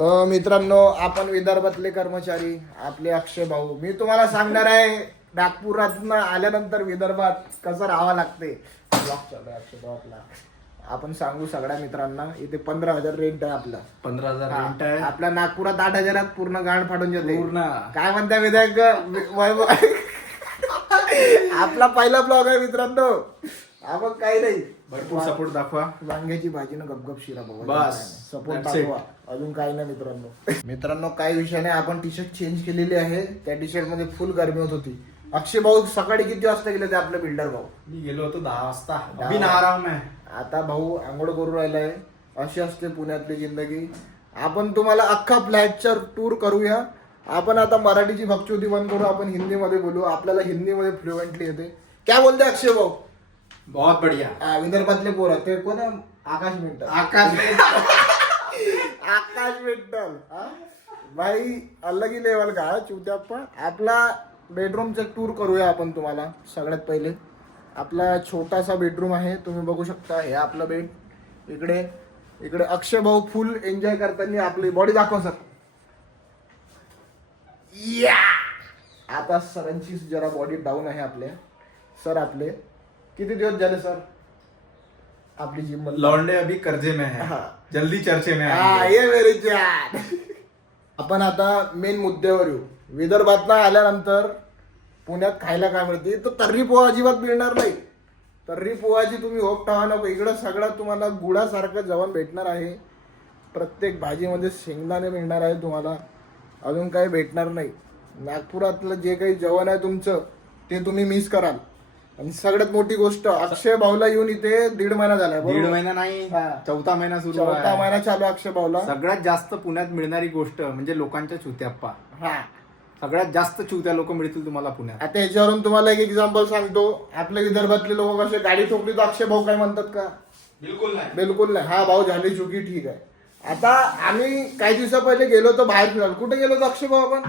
तर मित्रांनो, आपण विदर्भातले कर्मचारी आपले अक्षय भाऊ, मी तुम्हाला सांगणार आहे नागपुरातनं आल्यानंतर विदर्भात कसं राहावं लागते. ब्लॉग चालू आहे अक्षय भाऊ आपला. आपण सांगू सगळ्या मित्रांना, इथे 15,000 रेंट आहे आपला. 15,000 रेंट आहे. आपल्या नागपुरात 8,000 पूर्ण गाण फाडून जाते. पूर्ण काय म्हणता विधायक वैभव? आपला पहिला ब्लॉग आहे मित्रांनो. आपण काही नाही, भरपूर सपोर्ट दाखवा. वांग्याची भाजी ना गपगप शिरा बाबा, बस. Support That's it. दाखवा. अजून काही नाही मित्रांनो. काही विषय नाही, आपण टी शर्ट चेंज केलेली आहे. त्या टी शर्ट मध्ये फुल गरमी होत होती. अक्षय भाऊ सकाळी किती वाजता गेले ते आपले बिल्डर भाऊ? मी गेलो होतो 10 वाजता. 10 अभी नहा रहा हूं मैं. आता भाऊ आंघोळ करून राहिलाय. अशी असते पुण्यातली जिंदगी. आपण तुम्हाला अख्खा फ्लॅटचा टूर करूया. आपण आता मराठीची भक्चोदी बंद करू, आपण हिंदीमध्ये बोलू. आपल्याला हिंदीमध्ये फ्लुएंटली येते. काय बोलते अक्षय भाऊ? बहुत बढ़िया. विदर्भातले पोर ते कोण आहे? आकाश मिंटल. आकाश आकाश मिंटल भाई, अलग ही लेवल का चुत्याप्पा. आपला बेडरूमचा टूर करूया आपण तुम्हाला. सगळ्यात पहिले आपला छोटासा बेडरूम आहे, तुम्ही बघू शकता. हे आपलं बेड. इकडे इकडे अक्षय भाऊ फुल एन्जॉय करताना आपली बॉडी दाखव सर. या आता सरांची जरा बॉडी डाऊन आहे आपल्या. सर आपले किती दिवस झाले सर आपली जिम लौंडे अभी कर्जे में है. हाँ. जल्दी चर्चे में हा, आएंगे. ये मेरे जान. आपण आता मेन मुद्द्यावर येऊ. विदर्भात आल्यानंतर पुण्यात खायला काय मिळते, तर तर्री पोहा अजिबात मिळणार नाही. तर्री पोहाची तुम्ही होप ठेवा नको. इकडं सगळं तुम्हाला गुळासारखं जेवण भेटणार आहे. प्रत्येक भाजीमध्ये शेंगदाणे मिळणार आहे तुम्हाला. अजून काही भेटणार नाही. नागपुरातलं जे काही जेवण आहे तुमचं, ते तुम्ही मिस कराल. आणि सगळ्यात मोठी गोष्ट, अक्षय भाऊला येऊन इथे 1.5 महिना झालाय. 1.5 महिना नाही, हा. चौथा महिना सुरू चौथा आहे. महिना चालू आहे अक्षय भाऊला. सगळ्यात जास्त पुण्यात मिळणारी गोष्ट म्हणजे लोकांच्या चुत्याप्पा. हा, सगळ्यात जास्त चुत्या लोक मिळतील तुम्हाला पुण्यात. आता याच्यावरून तुम्हाला एक एक्झाम्पल सांगतो. आपल्या विदर्भातले लोक कसे गाडी ठोकली तर अक्षय भाऊ काय म्हणतात का? बिलकुल नाही. बिलकुल नाही. हा भाऊ झाली चुकी, ठीक आहे. आता आम्ही काही दिवसा पहिले गेलो होतो बाहेर फिरायला. कुठे गेलो होतो अक्षय भाऊ आपण?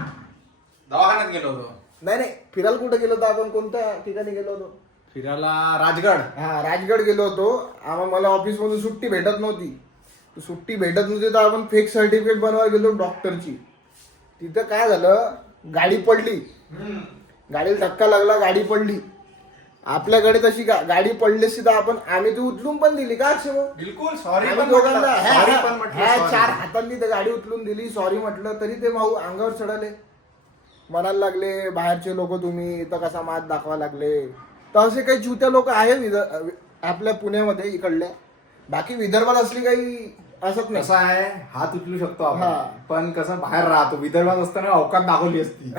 दवाखान्यात गेलो होतो. नाही, फिरायला कुठे गेलो होतो आपण? कोणत्या ठिकाणी गेलो होतो? फिरायला राजगड. हा, राजगड गेलो होतो. मला ऑफिस मधून सुट्टी भेटत नव्हती. सुट्टी भेटत नव्हती तर आपण फेक सर्टिफिकेट बनवायला गेलो डॉक्टरची. तिथं काय झालं, गाडी पडली. गाडीला धक्का लागला, गाडी पडली. आपल्याकडे तशी गाडी पडली असती तर आम्ही ती उचलून पण दिली का अक्षय भाऊ? बिलकुल सॉरी आम्ही पण दोघांना म्हटलं. 4 हातांनी त्या गाडी उचलून दिली, सॉरी म्हटलं तरी ते भाऊ अंगावर चढाले. म्हणायला लागले बाहेरचे लोक तुम्ही इथं कसा मात दाखवा लागले. तर असे काही चुत्या लोक आहे आपल्या पुण्यामध्ये इकडल्या. बाकी विदर्भात असली काही असत नाही. कसं आहे, हात उचलू शकतो हा. आपण, पण कसं बाहेर राहतो. विदर्भात असताना अवकात दाखवली असती.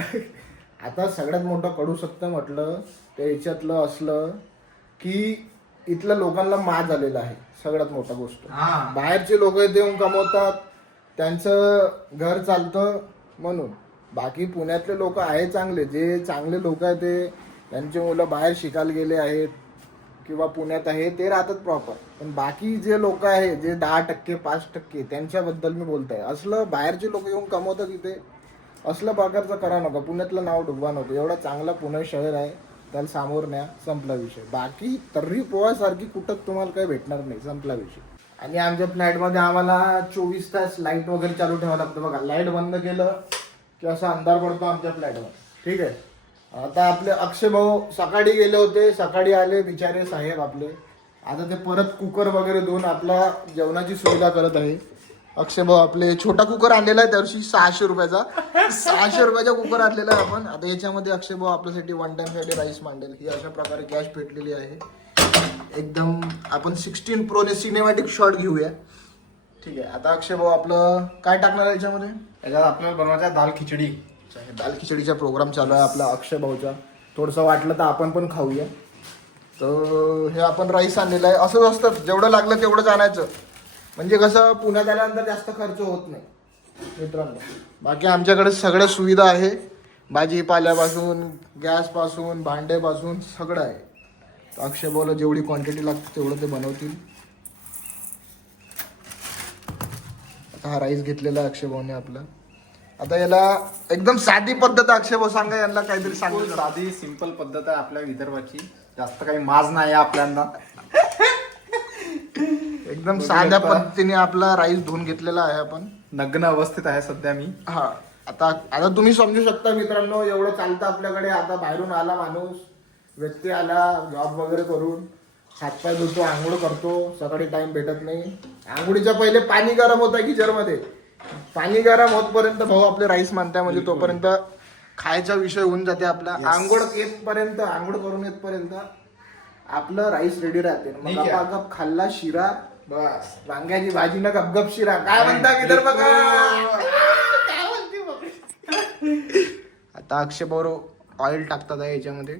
आता सगळ्यात मोठं कडू सत्य म्हटलं तर याच्यातलं असलं की इथल्या लोकांना माज झालेला आहे. सगळ्यात मोठा गोष्ट, हा. बाहेरचे लोक इथे येऊन कमवतात, त्यांचं घर चालतं म्हणून. बाकी पुण्यातले लोक आहे चांगले, जे चांगले लोक आहेत ते त्यांचे मुलं बाहेर शिकायला गेले आहेत किंवा पुण्यात आहे ते राहतात प्रॉपर. पण बाकी जे लोक आहे जे 10%, 5%, त्यांच्याबद्दल मी बोलतोय. असलं बाहेरचे लोक येऊन कमवतात इथे, असलं प्रकारचं करा नका. पुण्यातलं नाव डुबवा नको. एवढा चांगला पुणे शहर आहे, त्याला सामोर न्या, संपला विषय. बाकी तर्री पोहासारखी कुठं तुम्हाला काही भेटणार नाही, संपला विषय. आणि आमच्या फ्लॅटमध्ये आम्हाला 24 तास लाईट वगैरे चालू ठेवावं लागतं. बघा, लाईट बंद केलं की असा अंधार पडतो आमच्या फ्लॅटवर. ठीक आहे. आता आपले अक्षय भाऊ सकाळी गेले होते, सकाळी आले बिचारे साहेब आपले. आता ते परत कुकर वगैरे धुवून आपला जेवणाची सुविधा करत आहे. अक्षय भाऊ आपले छोटा कुकर आणलेला आहे त्या दिवशी 600 रुपयाचा. 600 रुपयाचा कुकर आणलेला आहे आपण. आता याच्यामध्ये अक्षय भाऊ आपल्यासाठी 1 टाइम साठी राईस मांडेल. ही अशा प्रकारे गॅस पेटलेली आहे एकदम. आपण 16 प्रोने सिनेमॅटिक शॉट घेऊया. ठीक आहे. आता अक्षय भाऊ आपलं काय टाकणार आहे याच्यामध्ये? याच्यात आपल्याला बनवायचा दाल खिचडी. दाल खिचडीचा प्रोग्राम चालू आहे आपला अक्षय भाऊचा. थोडंसं वाटलं तर आपण पण खाऊया. तर हे आपण राईस आणलेलं आहे. असंच असतं, जेवढं लागलं तेवढंच आणायचं. म्हणजे कसं पुण्यात आल्यानंतर जास्त खर्च होत नाही मित्रांनो. बाकी आमच्याकडे सगळ्या सुविधा आहे, भाजीपाल्यापासून, गॅसपासून, भांडेपासून सगळं आहे. तर अक्षय भाऊला जेवढी क्वांटिटी लागते तेवढं ते बनवतील. आता हा राईस घेतलेला आहे अक्षय भाऊने आपला. आता याला एकदम साधी पद्धत अक्षय भाऊ सांगा, यांना काहीतरी सांगू. साधी सिंपल पद्धत आहे आपल्या विदर्भाची. जास्त काही माज नाही आपल्याला. एकदम साध्या पद्धतीने आपला राईस धुवून घेतलेला आहे आपण. नग्न अवस्थेत आहे सध्या मी. हा आता आता तुम्ही समजू शकता मित्रांनो, एवढं चालतं आपल्याकडे. आता बाहेरून आला माणूस, व्यक्ती आला जॉब वगैरे करून, हातपाय धुतो, आंघोळ करतो, सकाळी टाइम भेटत नाही. आंघोळीच्या पहिले पाणी गरम होतं गिजरमध्ये. पाणी गरम होतपर्यंत भाऊ आपले राईस मानताय, म्हणजे तोपर्यंत खायचा विषय होऊन जाते आपला. आंघोळ येतपर्यंत, आंघोळ करून येतपर्यंत आपलं राईस रेडी राहते. मग ठीक आहे. गप खाल्ला शिरा, बस वांग्याची भाजी ना गपगप शिरा. काय म्हणता विदर्भ का? आता अक्षय भाऊ ऑइल टाकतात आहे याच्यामध्ये.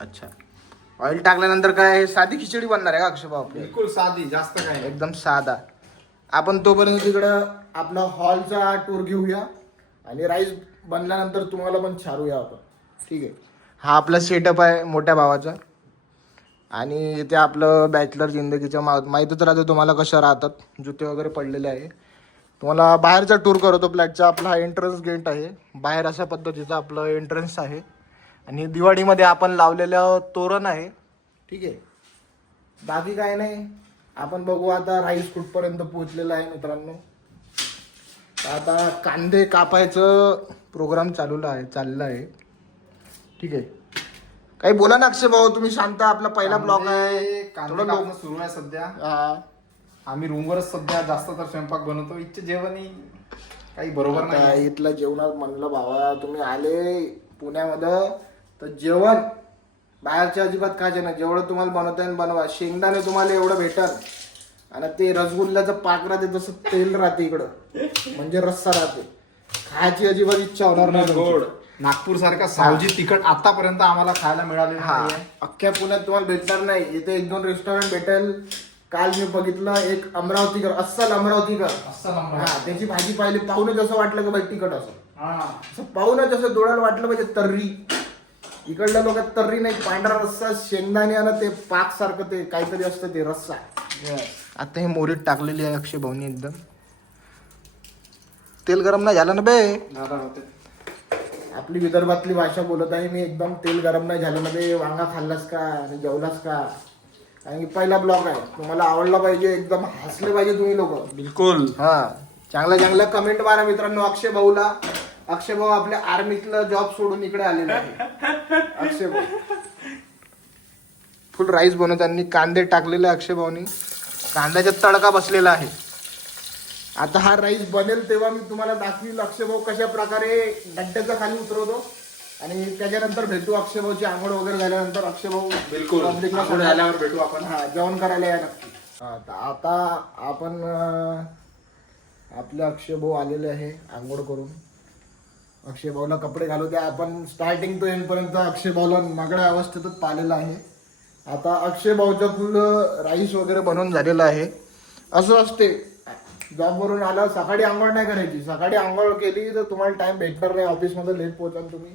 अच्छा, ऑइल टाकल्यानंतर काय साधी खिचडी बनणार आहे का अक्षय भाऊ आपली? बिलकुल साधी, जास्त काय नाही. एकदम साधा. आपण तोपर्यंत तिकडं आपला हॉलचा टूर घेऊया आणि राईस बनल्यानंतर तुम्हाला पण छारूया आपण. ठीक आहे. हा आपला सेटअप आहे मोठ्या भावाचा. आणि इथे आपलं बॅचलर जिंदगीचं माहीतच राहतं तुम्हाला कशा राहतात. जुते वगैरे पडलेले आहे. तुम्हाला बाहेरचा टूर करतो फ्लॅटचा. आपला हा एंट्रन्स गेट आहे. बाहेर अशा पद्धतीचं आपलं एंट्रन्स आहे. आणि दिवाळीमध्ये आपण लावलेलं तोरण आहे. ठीक आहे. बाकी काय नाही. आपण बघू आता राईस कुठपर्यंत पोहोचलेला आहे मित्रांनो. आता कांदे कापायचं प्रोग्राम चालला आहे. ठीक आहे. काही बोला ना अक्षय भाऊ, तुम्ही शांत. आपला पहिला ब्लॉग आहे. कांदे थोडं कापणं सुरू आहे सध्या. हा. आम्ही रूमवरच सध्या जास्त तर स्वयंपाक बनवतो. इथचे जेवणही काही बरोबर आता नाही. इथलं जेवणात म्हणलं भावा, तुम्ही आले पुण्यामध्ये तर जेवण बाहेरच्या अजिबात खायचे नाही. जेवढं तुम्हाला बनवता येईल बनवा. शेंगदाणे तुम्हाला एवढं भेटल. आणि ते रसगुल्ल्याचं पाक राहते तसं तेल राहते इकडं, म्हणजे रस्सा राहते. खायची अजिबात इच्छा होणार नाही तुमची. गोड नागपूर सारखा सावजी तिखट आतापर्यंत आम्हाला खायला मिळाले हा, नाही. अख्ख्या पुण्यात तुम्हाला भेटणार नाही. इथे 1-2 रेस्टॉरंट भेटेल. काल मी बघितलं एक अमरावतीकर, अस्सल अमरावतीकर. हा, त्याची भाजी पाहिली, पाहून जसं वाटलं की बाई तिखट असं पाहून जसं डोळ्याला वाटलं पाहिजे तर्री. इकडल्या लोकात तर्री नाही, पांढरा रस्सा, शेंगदाणे आणि ते पाक सारखं ते काहीतरी असतं ते रस्सा. आता हे मोरीत टाकलेली आहे अक्षय भाऊनी. एकदम तेल गरम नाही झालं ना बे. आपली विदर्भातली भाषा बोलत आहे मी. एकदम तेल गरम नाही झालं ना बे. वांगा खाल्लास का आणि जेवलास का? कारण की पहिला ब्लॉग आहे, तुम्हाला आवडला पाहिजे, एकदम हसले पाहिजे तुम्ही लोक. बिलकुल. हा, चांगल्या कमेंट मारा मित्रांनो अक्षय भाऊला. अक्षय भाऊ आपल्या आर्मीतला जॉब सोडून इकडे आलेला आहे. अक्षय भाऊ फुल राईस बनवताना कांदे टाकलेले अक्षय भाऊनी. कांद्याचा तडका बसलेला आहे. आता हा राईस बनेल तेव्हा मी तुम्हाला दाखवील अक्षय भाऊ कशा प्रकारे गड्ड्याच्या खाली उतरवतो. आणि त्याच्यानंतर भेटू अक्षय भाऊची आंघोळ वगैरे झाल्यानंतर. अक्षय भाऊ बिलकुल पब्लिकला आंघोळ झाल्यावर भेटू आपण. हा, जेवण करायला या नक्की. आता आपण आपले अक्षय भाऊ आलेले आहे आंघोळ करून. अक्षय भाऊला कपडे घालू द्या. आपण स्टार्टिंग तो एंडपर्यंत अक्षय भाऊला मागड्या अवस्थेतच पाहिलेलं आहे. आता अक्षय भाऊचं फुल राईस वगैरे बनवून झालेलं आहे. असं असते, जॉबवरून आला सकाळी आंघोळ नाही करायची. सकाळी आंघोळ केली तर तुम्हाला टाइम भेटणार नाही, ऑफिसमध्ये लेट पोहोचाल तुम्ही.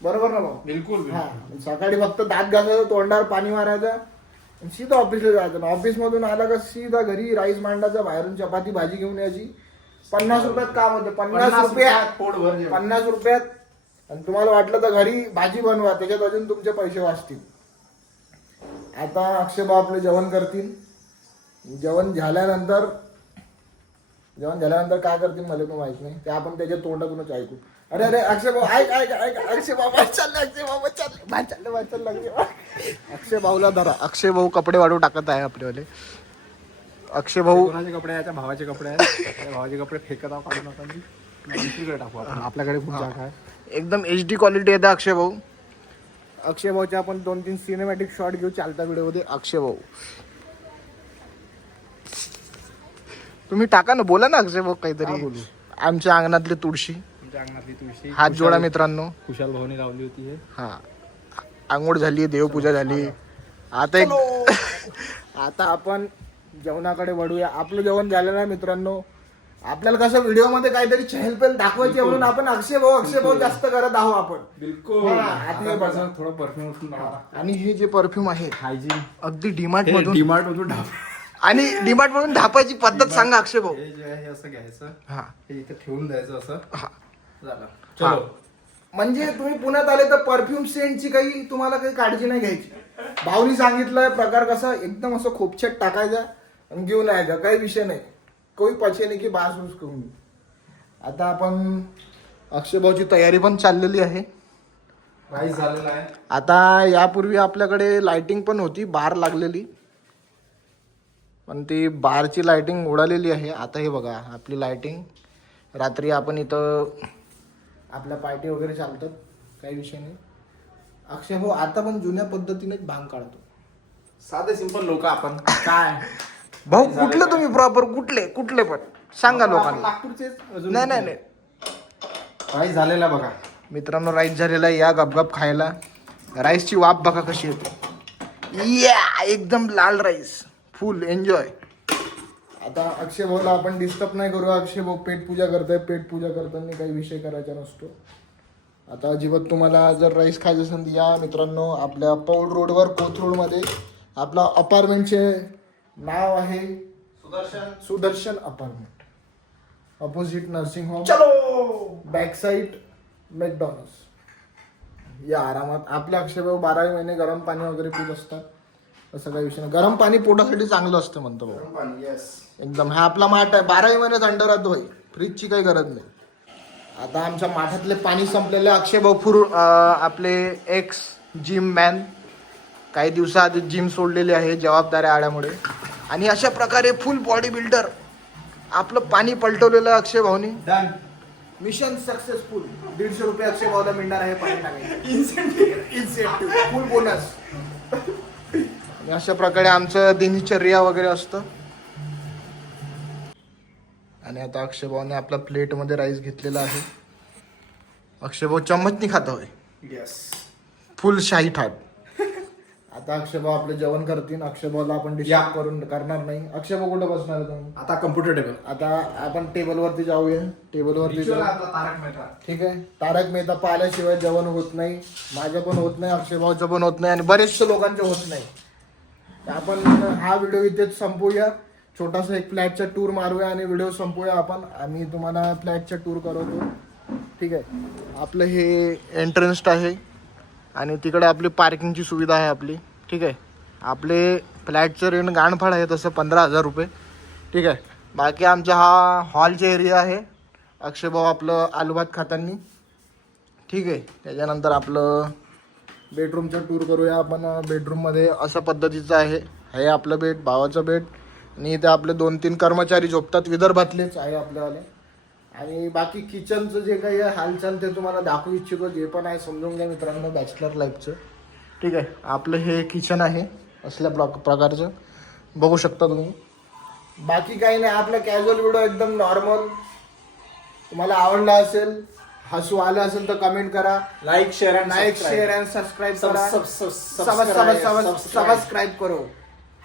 बरोबर ना भाऊ? बिलकुल. हा, सकाळी फक्त दात घासायचं, तोंडावर पाणी मारायचं आणि सीधा ऑफिसला जायचं. ऑफिस मधून आला का सीधा घरी राईस मांडायचा, बाहेरून चपाती भाजी घेऊन यायची. 50 रुपयात काम होते. 50 रुपयात पोटभर जेवण. 50 रुपयात. आणि तुम्हाला वाटलं तर घरी भाजी बनवा, त्याच्यात अजून तुमचे पैसे वाचतील. आता अक्षय भाऊ आपले जेवण करतील. जेवण झाल्यानंतर काय करतील मला पण माहित नाही, ते आपण त्याच्या तोंडातूनच ऐकू. अरे अरे अक्षय भाऊ ऐक ऐक ऐक अक्षय बाबा चालले, अक्षय बाबा चालले. अक्षय भाऊला धरा. अक्षय भाऊ कपडे वाढू टाकत आहे आपल्यावाले. अक्षय भाऊ कोणाचे कपडे आहे? त्या भावाचे कपडे आहेत. त्या भावाचे कपडे फेकत आहो, काढून नका. दुसरीकडे टाकू आपण. आपल्याकडे खूप जागा आहे. एकदम HD क्वालिटी येते अक्षय भाऊ. अक्षय भाऊचे आपण 2-3 सिनेमॅटिक शॉट घेऊ चालता व्हिडिओमध्ये. अक्षय भाऊ तुम्ही टाका ना, बोला ना अक्षय भाऊ काहीतरी. आमच्या अंगणातली तुळशी, आमच्या अंगणातली तुळशी हात जोडा मित्रांनो. कुशाल भाऊने लावली होती हे. हा, आंघोळ झाली, देवपूजा झाली. आता आपण जेवणाकडे वळूया. आपलं जेवण झालं ना मित्रांनो. आपल्याला कसं व्हिडिओ मध्ये काहीतरी चहलपहल दाखवायची म्हणून आपण अक्षय भाऊ जास्त करत आहोत आपण. बिलकुल. आता थोडं परफ्यूम. आणि हे जे परफ्यूम आहे हायजीन अगदी डीमार्ट मधून. डीमार्ट मधून आणि डीमार्ट मधून धापायची पद्धत सांगा अक्षय भाऊ. हे जे आहे हे असं घ्यायचं, हा हे इथे ठेवून द्यायचं असं. हा, झालं. हा. चलो. म्हणजे तुम्ही पुण्यात आले तर परफ्यूम सेंटची तुम्हाला काही काळजी नाही घ्यायची. भाऊनी सांगितलंय प्रकार कसा एकदम असं खोपछट टाकायचा आणि घेऊन यायचा, काही विषय नाही. कोई पचे नाही की बास यूज करून. आता आपण अक्षय भाऊची तयारी पण चाललेली आहे. राईस झालेला आहे. आता यापूर्वी आपल्याकडे लाइटिंग पण होती, बार लागलेली, पण ती बारची लाइटिंग उडालेली आहे. आता हे बघा आपली लाइटिंग. रात्री आपण इथं आपल्या पार्टी वगैरे चालतात, काही विषय नाही. अक्षय भाऊ आता पण जुन्या पद्धतीने भांग काढतो. साधे सिंपल लोक आपण. काय भाऊ कुठले तुम्ही प्रॉपर कुठले पण सांगा लोकांना. नागपूरचेच अजून. नाही नाही नाही राईस झालेला बघा मित्रांनो, राईस झालेला आहे. या गपगप खायला. राईसची वाफ बघा कशी येते. या एकदम लाल राईस, फुल एन्जॉय. आता अक्षय भाऊला आपण डिस्टर्ब नाही करू. अक्षय भाऊ पेट पूजा करताय. पेट पूजा करताना काही विषय करायचा नसतो. आता अजिबात तुम्हाला जर राईस खायचं असेल तर या मित्रांनो, आपल्या पौड रोडवर कोथरूडमध्ये आपला अपार्टमेंटचे नाव आहे Sudarshan apartment, opposite nursing home, चलो बॅक साईड मॅकडॉनल्ड्स. या आरामात. आपल्या अक्षय भाऊ 12 महिने गरम पाणी वगैरे पित असतात. असं काही विषय नाही. गरम पाणी पोटासाठी चांगलं असतं म्हणतो भाऊ. एकदम हा आपला माठ आहे. 12 महिने थंड राहतो भाई. फ्रीजची काही गरज नाही. आता आमच्या माठातले पाणी संपलेले. अक्षय भाऊ आपले एक्स जिम मॅन, काही दिवसाआधी जिम सोडलेली आहे जबाबदाऱ्या आड्यामुळे. आणि अशा प्रकारे फुल बॉडी बिल्डर आपलं पाणी पलटवलेलं आहे अक्षय भाऊनी. डन. Mission successful. 150 रुपये अक्षय भाऊला मिळणार आहे पाणी टाकायचं. इन्सेंटिव्ह फुल बोनस. आणि अशा प्रकारे आमचं दिनचर्या वगैरे असतं. आणि आता अक्षय भाऊने आपला प्लेटमध्ये राईस घेतलेला आहे. अक्षय भाऊ चम्मचनी खाता होय. येस. फुल शाही थाट. आता अक्षय भाऊ आपलं जेवण करतील. अक्षय भाऊला आपण डिस्टर्ब करून करणार नाही. अक्षय भाऊ कुठं बसणार आहे तुम्ही? आता कम्प्युटर टेबल. आता आपण टेबलवरती जाऊया. टेबलवरती जाऊ. तारक मेहता. ठीक आहे. तारक मेहता पाहिल्याशिवाय जेवण होत नाही. माझं पण होत नाही, अक्षय भाऊचं पण होत नाही, आणि बरेचशे लोकांचे होत नाही. तर आपण हा व्हिडिओ इथेच संपवूया. छोटासा एक फ्लॅटचा टूर मारूया आणि व्हिडिओ संपवूया आपण. आम्ही तुम्हाला फ्लॅटचा टूर करवतो. ठीक आहे. आपलं हे एंट्रन्स आहे आणि तिकडे आपली पार्किंगची सुविधा आहे आपली. ठीक आहे. आपले फ्लॅटचं रेंट गाणफाड आहे तसं 15,000 रुपये. ठीक आहे. बाकी आमचा हा हॉलचा एरिया आहे. अक्षय भाऊ आपलं आलूभात खातानी. ठीक आहे. त्याच्यानंतर आपलं बेडरूमचा टूर करूया आपण. बेडरूममध्ये अशा पद्धतीचं आहे. हे आपलं बेड, भावाचं बेड, आणि इथे आपले 2-3 कर्मचारी झोपतात. विदर्भातलेच आहे आपल्यावाले. आणि बाकी किचनचं जे काही आहे हालचाल ते तुम्हाला दाखवू इच्छितो. जे पण आहे समजून घ्या मित्रांनो बॅचलर लाईफचं. ठीक आहे. आपलं हे किचन आहे असल्या प्रकारचं, बघू शकता तुम्ही. बाकी काही नाही. आपला कॅज्युअल व्हिडिओ एकदम नॉर्मल. तुम्हाला आवडला असेल, हसू आलं असेल तर कमेंट करा. लाईक शेअर अँड सबस्क्राईब करा. सबस्क्राईब करो.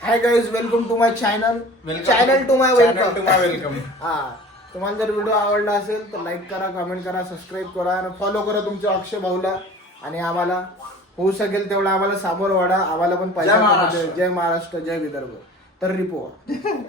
Hi guys, welcome to my channel. Channel to my welcome. हा, तुम्हाला जर व्हिडिओ आवडला असेल तर लाईक करा, कमेंट करा, सबस्क्राईब करा आणि फॉलो करा तुमच्या अक्षय भाऊला. आणि आम्हाला होऊ शकेल तेवढा आम्हाला सामोर वाढा. आम्हाला पण पाहिजे. जय महाराष्ट्र, जय विदर्भ. तर रिपोवा.